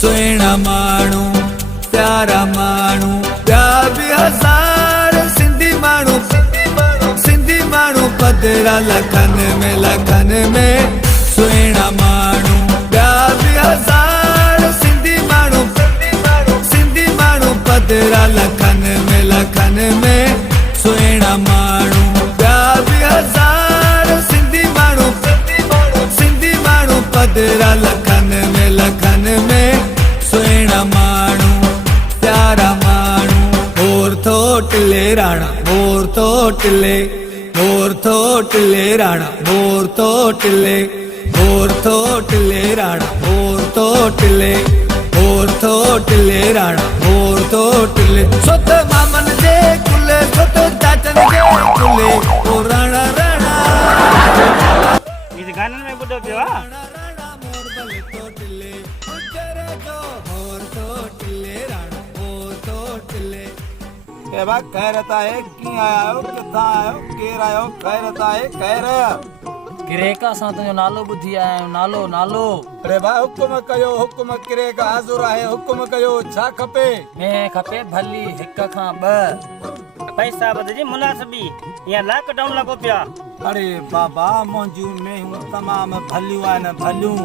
सुहिणा माण्हू प्यारा माण्हू ॿिया बि हज़ार सिंधी माण्हू पधरा लखनि में सुहिणा माण्हू ॿिया बि हज़ार सिंधी माण्हू पधरा लखनि में सुहिणा माण्हू ॿिया बि हज़ार सिंधी माण्हू पधरा लखनि में सुहिणा माण्हू प्यारा माण्हू होर थोटले राणा होर थोटले राणा होर थोटले राणा होर थोटले राणा होर थोटले सुत मामन जे कुले सुत चाचन जे कुले ओ राणा राणा इस गानन में बुद्धो पियो ए बा कहरता है की आयो किथा आयो केर आयो कहरता है कहर किरेका सां तुंहिंजो नालो ॿुधी आया आहियूं नालो अरे बा हुकुम कयो हुकुम किरेका हाज़ुर आहे हुकुम कयो छा खपे में खपे भली हिक खां ॿ पैसा बदजी मुनासिबी या लॉकडाउन लगो पिया अरे बाबा मुंहिंजू मेहूं तमाम भलियूं आहिनि भलियूं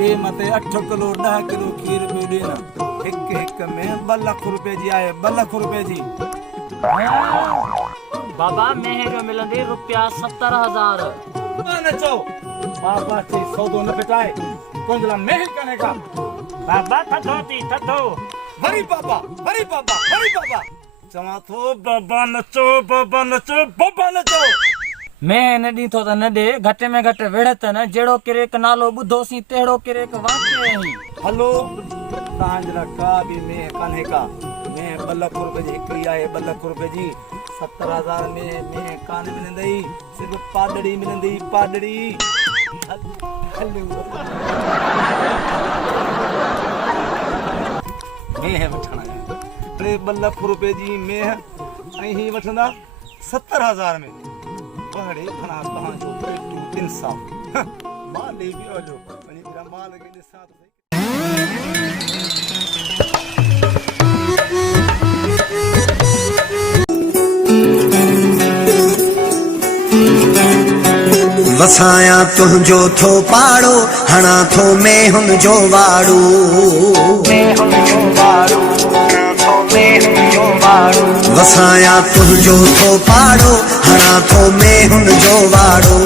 के मते 8 किलो 10 किलो खीर पियो ॾियनि हिक में 2 लाख रुपए जी आहे 2 लाख रुपए जी बाबा मेहर मिलंदे रुपया 70,000 न चो बाबा से सौदो न पिटाए कोंजला मेहर करने का बाबा थथो हरी बाबा चवा थो बाबा नचो मैं न ॾींथो त न ॾे घटि में घटि विढ़त न जहिड़ो किरेक नालो ॿुधोसीं तहिड़ो किरेक वाक़ई हलो तव्हांजा का बि में कान्हे का में 2 लाख रुपए जी हिकिड़ी आहे 2 लाख रुपए जी 70,000 में कान मिलंदई सिर्फ पाडड़ी मिलंदी पाडड़ी हलो में वठणा अरे 2 लाख रुपए जी में ऐं ही वठंदा 70,000 में बड़े खना कहां जो पेटू इंसाफ माल ले भी हो जो वनी माल के साथ वसाया तुझो थो पाड़ो हणा थो में हम जो वाड़ू वसाया तुझो थो पाड़ो हणा थो में हम जो वाड़ो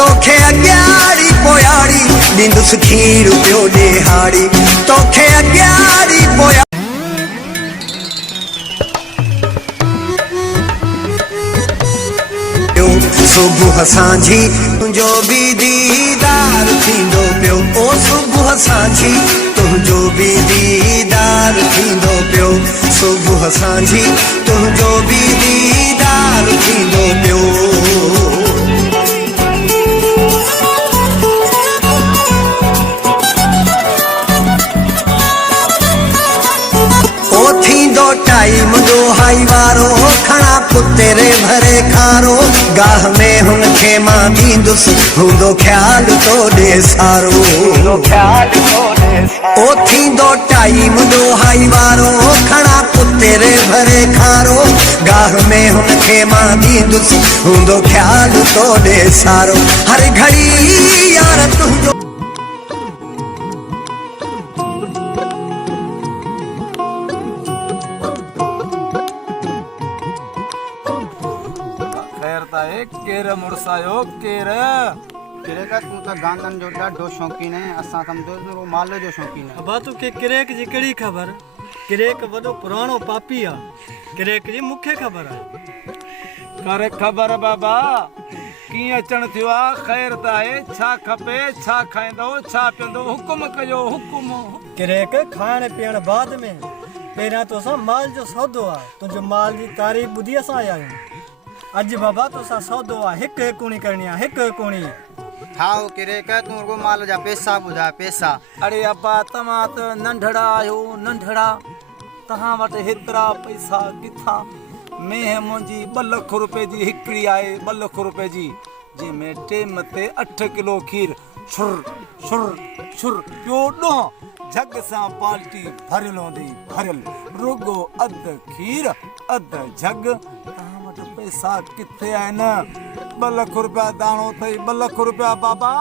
तोखे अग्याड़ी पोयाड़ी ॾींदुसि खीर पियो ॾेहाड़ी तोखे अग्याड़ी पोयाड़ी सुबुह सांझी तुंहिंजो बि दीदार थींदो पियो ओ सुबुह सांझी तुंहिंजो बि दीदार थींदो पियो सुबुह सांझी तुंहिंजो बि दीदार थींदो पियो टाइम दो हाई वारो खणा पुतेरे भरे खारो गाह में हुन खे मां ॾींदुसि हूंदो ख्याल तो ॾे सारो ओ थींदो टाइम दो हाई वारो खणा पुतेरे भरे खारो गाह में हुन खे मां ॾींदुसि हूंदो ख्याल तो ॾे सारो हर घड़ी यार तुंहिंजो केर मुड़सायो केर किरेक तू तो गांधन जो ॾाढो शौकीन है असां समझो तो माल जो शौकीन है अब तू के किरेक जी कड़ी खबर किरेक वडो पुराणो पापी आ किरेक जी मुखे खबर है करे खबर बाबा की अचण थियो आ खैर त आहे छा खपे छा खाइंदो छा पियंदो हुकुम कयो हुकुम किरेक खाण पीअण बाद में पहिरियां तो सा माल जो सौदो आ तुझो माल जी तारीफ बुधी असां आया आहियूं अज बाबा तो सा सौदो आ हिक कुणी करनी आ हिक कुणी ठाओ किरेक तू को माल जा पैसा बुधा पैसा अरे अब्बा तमा त नंढड़ा आयो नंढड़ा तहां वट हेतरा पैसा किथा मेह मुंहिंजी 2 लख रुपए जी हिकिड़ी आहे 2 लख रुपए जी जंहिंमें टेम ते 8 किलो खीर छुर छुर छुर पियो ॾोह जग सां पाल्टी भरियल हूंदी भरियल रुगो अधु खीर अधु जग तव्हां वटि पैसा किथे आहिनि 2 लख रुपया दाणो अथई 2 लख रुपया बाबा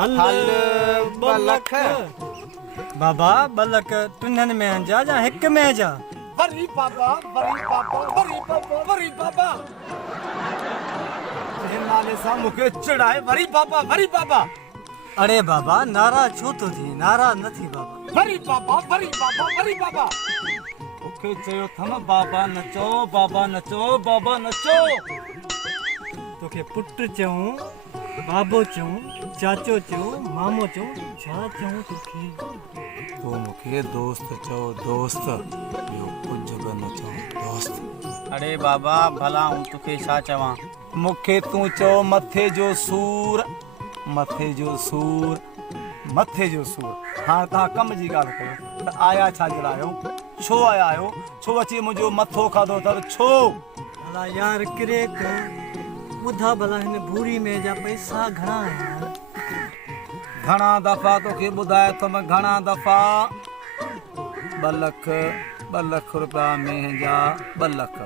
हल 2 लख बाबा 2 लख टिननि में जा या हिक में जा वरी बाबा वरी बाबा वरी बाबा वरी बाबा जंहिं नाले सां मूंखे चिड़ाए वरी बाबा अरे बाबा नाराज छो तो थी नाराज न थी बाबा वरी बाबा मूंखे चयो था न बाबा नचो तोखे पुट चऊं बाबो चऊं चाचो चऊं मामो चऊं छा चऊं तोखे तो मूंखे दोस्त चओ दोस्त ॿियो कुझु बि न चओ दोस्त अरे बाबा भला हूं तुखे छा चवां मूंखे तूं चओ मथे जो सूर हाँ तव्हां कम जी ॻाल्हि कयो त आया छा जे लाइ आहियो छो आया आहियो छो अची मुंहिंजो मथो खाधो अथव छो भला यार किरेक ॿुधा भला हिन भूरी में जा पैसा घणा आहिनि घणा दफ़ा तोखे ॿुधाए थो मां घणा दफ़ा 2 लख रुपया में जा 2 लख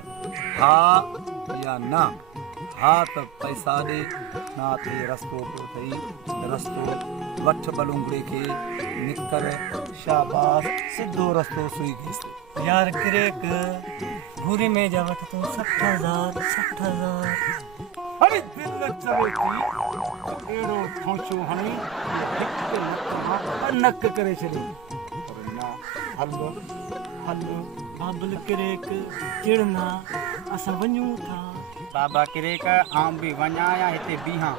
हा या न हा त पैसा ॾे ना ते रस्तो पियो अथई रस्तो वठ बलूंगड़े खे निकर शाबाश सिधो रस्तो सुई केसि यार किरेक भूरी में जा वठ तूं 60,000 अरे दिल चवे थी अहिड़ो ठोंचो हणी 1 लख नक करे छॾी पर ना हल बाबल किरेक चिड़ना असां वञूं था बाबा किरेक आऊं बि वञा या हिते बीहां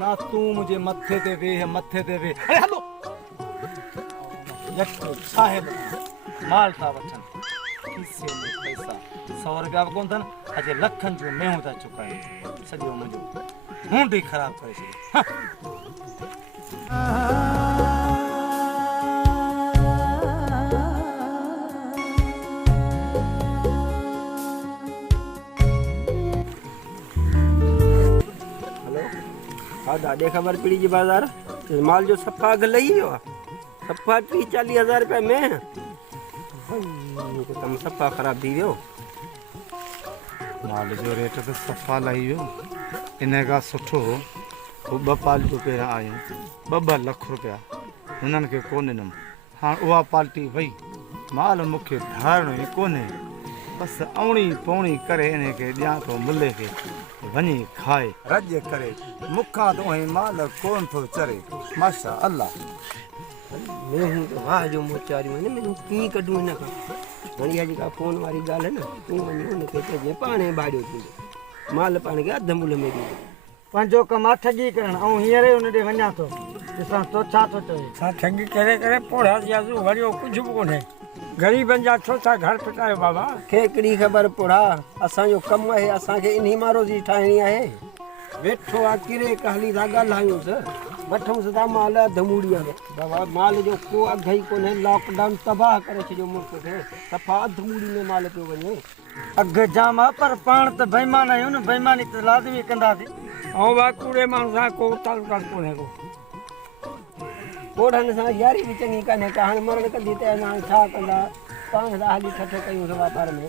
ना तू मुझे मथे ते वेह अरे हलो यको साहिब माल था वठन खीसे में पैसा 100 रुपया कोन थन अजे लखन जो मेहूं था चुकाए सॼो मुंहिंजो मूंड ई ख़राब करे छॾियो हाँ ॾाढे ख़बर पड़ी जी बाज़ार माल जो सफ़ा अघु लही वियो आहे सफ़ा 30-40 हज़ार रुपया में कमु सफ़ा ख़राब थी वियो माल जो रेट तो सफ़ा लही वियो इन खां सुठो हू 2 पाल्टियूं पहिरियां आयूं 2 लख रुपया हुननि खे कोन ॾिनमि हाणे उहा पाल्टी वई माल मूंखे धारणो ई कोन्हे बसि अवणी पवणी करे इन खे ॾियां थो मुले खे वञी खाए रज करे मूंखां तो ही माल कोन थो चरे माशा अल्लाह मेहूं तो वाह जो मोचारियूं आहिनि मेहूं कीअं कढूं हिन खां हाणे इहा जेका फ़ोन वारी ॻाल्हि आहे न तूं वञी हुनखे चइजे पाणे भाड़ियो थींदो माल पाण खे अधु मुल में ॾींदो पंहिंजो कमु आहे ठगी करणु ऐं हींअर ई हुन ॾे वञा थो ॾिसां तो छा थो चवे छा ठगी करे पोड़ा याज़ू वरी कुझु बि कोन्हे ग़रीबनि जा छो था घर फिटायो बाबा खेकड़ी ख़बर पोड़ा असांजो कमु आहे असांखे इन्ही मां रोज़ी ठाहिणी आहे वेठो आहे किरे हली था ॻाल्हायूंसि वठूंसि था माल धमूड़ीअ में बाबा माल जो को अघु ई कोन्हे लॉकडाउन तबाह करे छॾियो मुल्क खे सफ़ा धमूड़ी में माल पियो वञे अघु जाम आहे पर पाण त बेईमान आहियूं न बेईमानी त लाज़मी कंदासीं ऐं बा कूड़े माण्हू सां को तालुकात कोन्हे को कोढ़नि सां यारी बि चङी कान्हे का हाणे मरण कंदी त हाणे छा कंदा पाण था हली ठठ कयूं वापार में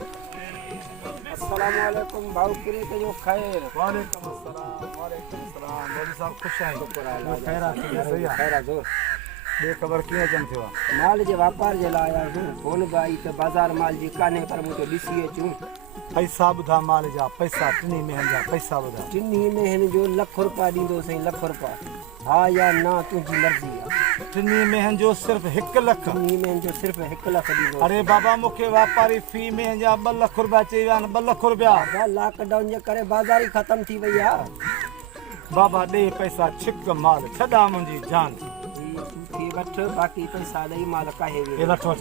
अस्सलाम वालेकुम भाऊ किरे जो ख़ैर वालेकुम अस्सलाम मोदी साहब खुश आहियो खैरा जो ॿिए ख़बर कीअं अचनि थियो माल जे वापार जे लाइ आया आहियूं फोन बि आई त बाज़ार माल जी कान्हे पर मूंखे ॾिसी अचूं पैसा ॿुधा माल जा पैसा 3 महीननि जा पैसा ॿुधा 3 महीने जो 1 लख रुपया ॾींदो साईं 1 लख रुपया हा या ना तुंहिंजी मर्ज़ी आहे 3 महीननि जो सिर्फ़ 1 लख 3 महीने जो सिर्फ़ 1 लख ॾींदो अरे बाबा मूंखे वापारी फी महीने जा 2 लख रुपया चई विया आहिनि 2 लख रुपया लॉकडाउन जे करे बाज़ार ई ख़तम थी वई आहे बाबा ॾे पैसा छिक माल छॾा मुंहिंजी जान थी वठ बाक़ी पैसा ॾेई माल काहे ये वठ वठ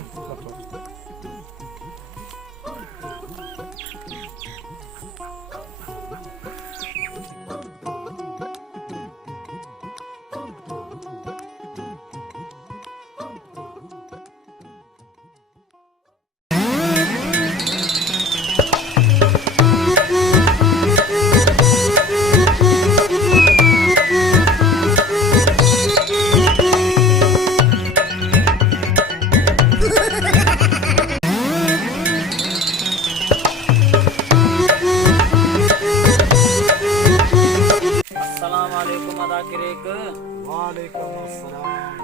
वालेकुम अस्सलाम।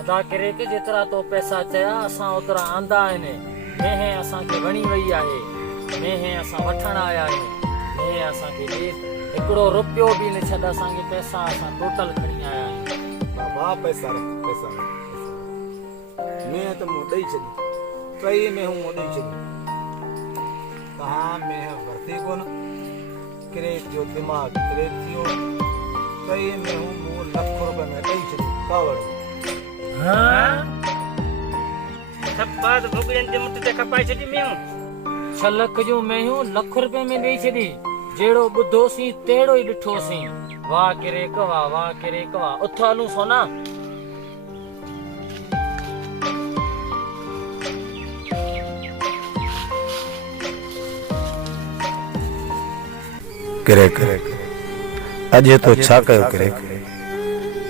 अदा करे के जेतिरा तो पैसा चया असां ओतिरा आंदा आहिनि। मेहे असांखे वणी वई आहे, मेहे असां वठण आया आहियूं। मेहे असांखे ॾे हिकिड़ो रुपयो बि न छॾ, असांखे पैसा असां टोटल खणी आया आहियूं। बाबा पैसा रख मैं तो मुँह ॾेई छॾी, टई में हूँ मुँह ॾेई छॾी। तव्हां में वरिती कोन, क्रेक जो दिमाग़ क्रेक थियो, टई में हूँ मूं ₹1 में ॾेई छॾी कावड़। छप्पा त भुॻड़नि जे मुट ते खपाए छॾी मेहूं। 6 लख जूं मेहियूं ₹1 में ॾेई छॾी। जहिड़ो ॿुधोसीं तहिड़ो ई ॾिठोसीं। वाह किरेक वाह, वाह किरेक वाह। उथ हलूं सोना। क्रेक अॼु तो छा कयो क्रेक?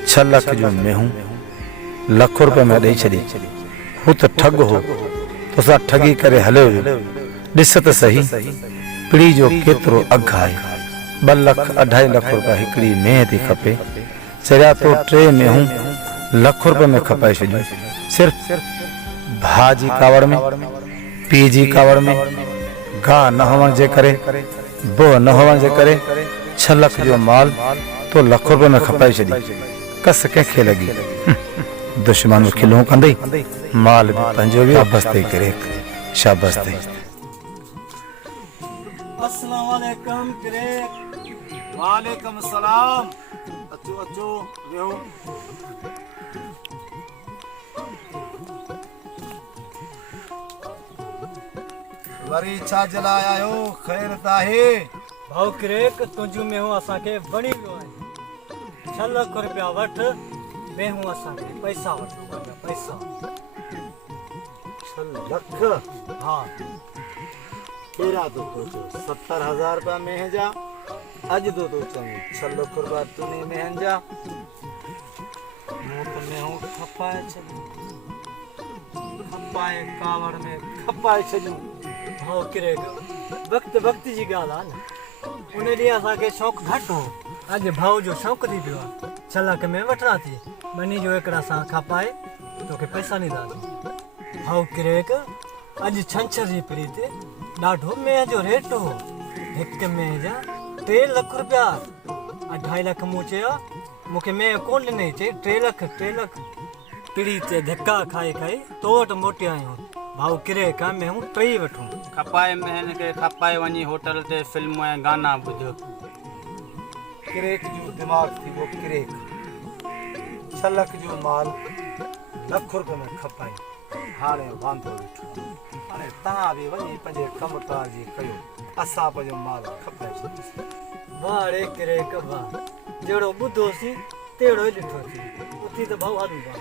6 लख जूं मेहूं ₹1 में ॾेई छॾी। हू त ठग हो, तोसां ठगी करे हलियो वियो। ॾिस त सही पिड़ी जो केतिरो अघु आहे। 2 लख 2.5 लख रुपया हिकिड़ी मेह थी खपे। चरिया तो 3 मेहूं ₹1 में खपाए छॾियूं। सिर्फ़ भाउ जी कावड़ में, पीउ जी कावड़ में, गाह न हुअण जे करे, बो न हुअण जे करे 6 लख जो माल तो ₹1 में खपाए छॾी। कस कंहिंखे लॻी? दुश्मन खिलूं कंदई, माल बि पंहिंजो बि। शाबाश अथई क्रेक, शाबाश अथई। अस्सलाम वालेकुम क्रेक। वालेकुम सलाम। अचो अचो वेहो। वरी छा जलाया आयो? ख़ैर त आहे? भाऊ क्रेक तुंहिंजूं मेहूं असांखे वणी वियो आहे। 6 लख रुपया वठ, मेहूं असांखे पैसा वठ, पैसा। 6 लख? हा केरा तो 70,000 रुपया मेह जा। अज तो चंगी 6 लख रुपया तूने मेहन जा। मूं त मेहूं खपाए छॾियूं, खपाए कावड़ में खपाए छॾियूं। भाऊ क्रेक वक़्त जी ॻाल्हि आहे न। उन ॾींहुं असांखे शौक़ु घटि हो, अॼु भाऊ जो शौक़ु थी पियो आहे। 6 लख में वठणा थी, बनी जो हिकिड़ा सां खपाए तोखे पैसा ॾींदासीं। भाऊ क्रेक अॼु छंछर जी पिड़ी ते ॾाढो मेह जो रेट हो। हिकु मेह जा 3 लख रुपया। 2.5 लख मूं चयो, मूंखे मेह कोन ॾिनई, चई 3 लख 3 लख। पिड़ी ते धक्का खाई खाई तो वटि मोटिया आहियूं। भाऊ क्रेक में हूं 3 वठूं। खपाए महन के खपाए वञी होटल ते फिल्म ऐं गाना ॿुध। क्रेक जो दिमाग़ थी वो क्रेक। 6 लख जो माल ₹1 में खपाई। हाणे वांदो वेठो। हाणे तव्हां बि वञी पंहिंजे कमकार जी कयो, असां पंहिंजो माल खपाए छॾीसीं। वाह रे क्रेक वाह, जहिड़ो ॿुधोसीं तहिड़ो ई ॾिठोसीं। उथी त भाऊ हलूं था।